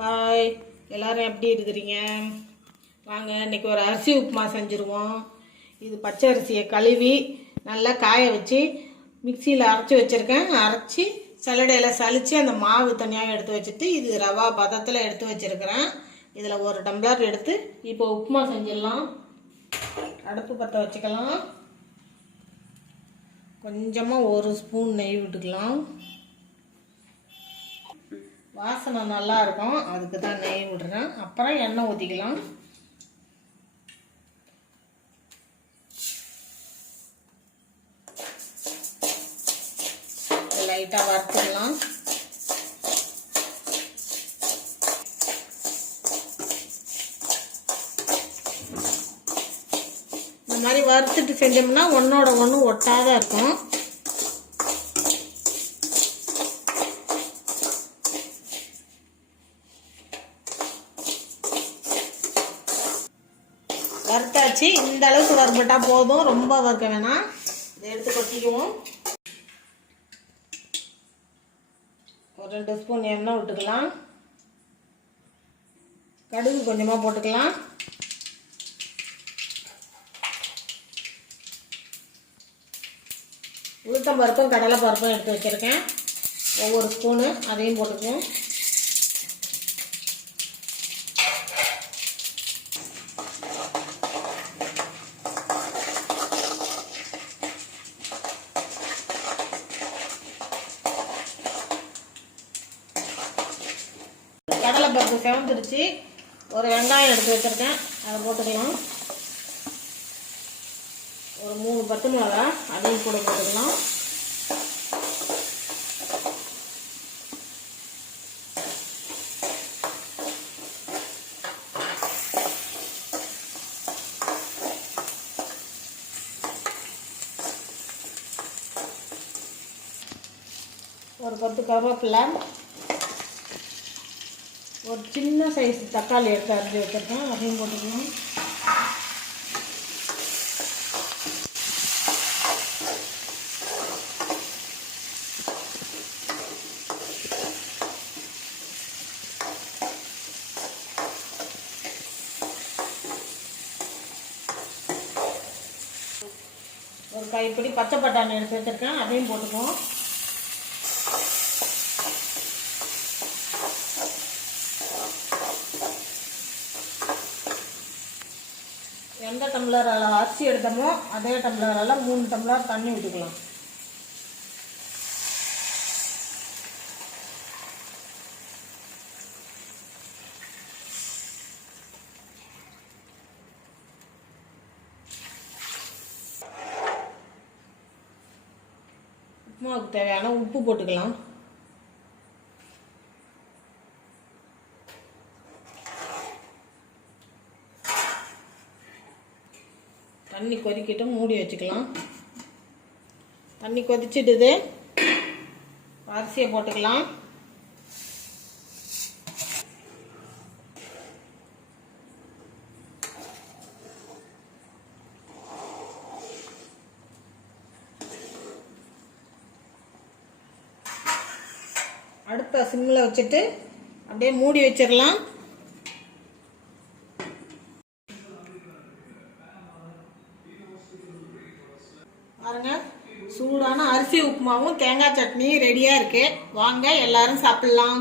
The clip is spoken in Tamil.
ஹாய், எல்லோரும் எப்படி இருக்கிறீங்க? வாங்க இன்றைக்கி ஒரு அரிசி உப்புமா செஞ்சுருவோம். இது பச்சை அரிசியை கழுவி நல்லா காய வச்சு மிக்சியில் அரைச்சி வச்சுருக்கேன். அரைச்சி சல்லடையில் சலித்து அந்த மாவு தனியாக எடுத்து வச்சுட்டு இது ரவா பதத்தில் எடுத்து வச்சுருக்கிறேன். இதில் ஒரு டம்ளர் எடுத்து இப்போ உப்புமா செஞ்சிடலாம். அடுப்பு பற்ற வச்சுக்கலாம். கொஞ்சமாக ஒரு ஸ்பூன் நெய் விட்டுக்கலாம். வாசனை நல்லா இருக்கும், அதுக்கு தான் நெய் விடுறேன். அப்புறம் எண்ணெய் ஊற்றிக்கலாம். லைட்டாக வறுத்துக்கலாம். இந்த மாதிரி வறுத்துட்டு செஞ்சோம்னா ஒன்றோட ஒன்று ஒட்டாத இருக்கும். வறுத்தாச்சு. இந்த அளவுக்கு வறுபட்டால் போதும், ரொம்ப வறுக்க வேணாம். இதை எடுத்து கொட்டிக்குவோம். ஒரு 2 ஸ்பூன் எண்ணெய் விட்டுக்கலாம். கடுகு கொஞ்சமாக போட்டுக்கலாம். உளுத்தம் பருப்பும் கடலை பருப்பும் எடுத்து வச்சுருக்கேன். ஒவ்வொரு ஸ்பூனு அதையும் போட்டுக்குவோம். கடலை பருப்பு செவந்துருச்சு. ஒரு வெங்காயம் எடுத்து வச்சுருக்கேன், அதை போட்டுக்கலாம். ஒரு 3 பச்சை மிளகா அதையும் கூட போட்டுக்கலாம். ஒரு 10 கருவேப்பிலை, ஒரு சின்ன சைஸ் தக்காளி எடுத்து அரைச்சி வச்சுருக்கேன், அதையும் போட்டுக்கலாம். ஒரு கைப்பிடி பச்சை பட்டாணி எடுத்து வச்சுருக்கேன், அதையும் போட்டுக்குவோம். எந்த டம்ளரால் அரிசி எடுத்தோமோ அதே டம்ளரால் 3 டம்ளர் தண்ணி விட்டுக்கலாம். உப்புமாவுக்கு தேவையான உப்பு போட்டுக்கலாம். தண்ணி கொதிக்கிட்டு மூடி வச்சுக்கலாம். தண்ணி கொதிச்சிடுது. அரிசியை போட்டுக்கலாம். அடுப்பை சிம்மில் வச்சுட்டு அப்படியே மூடி வச்சிடலாம். பாருங்க, சூடான அரிசி உப்புமாவும் தேங்காய் சட்னியும் ரெடியாக இருக்குது. வாங்க எல்லாரும் சாப்பிட்லாம்.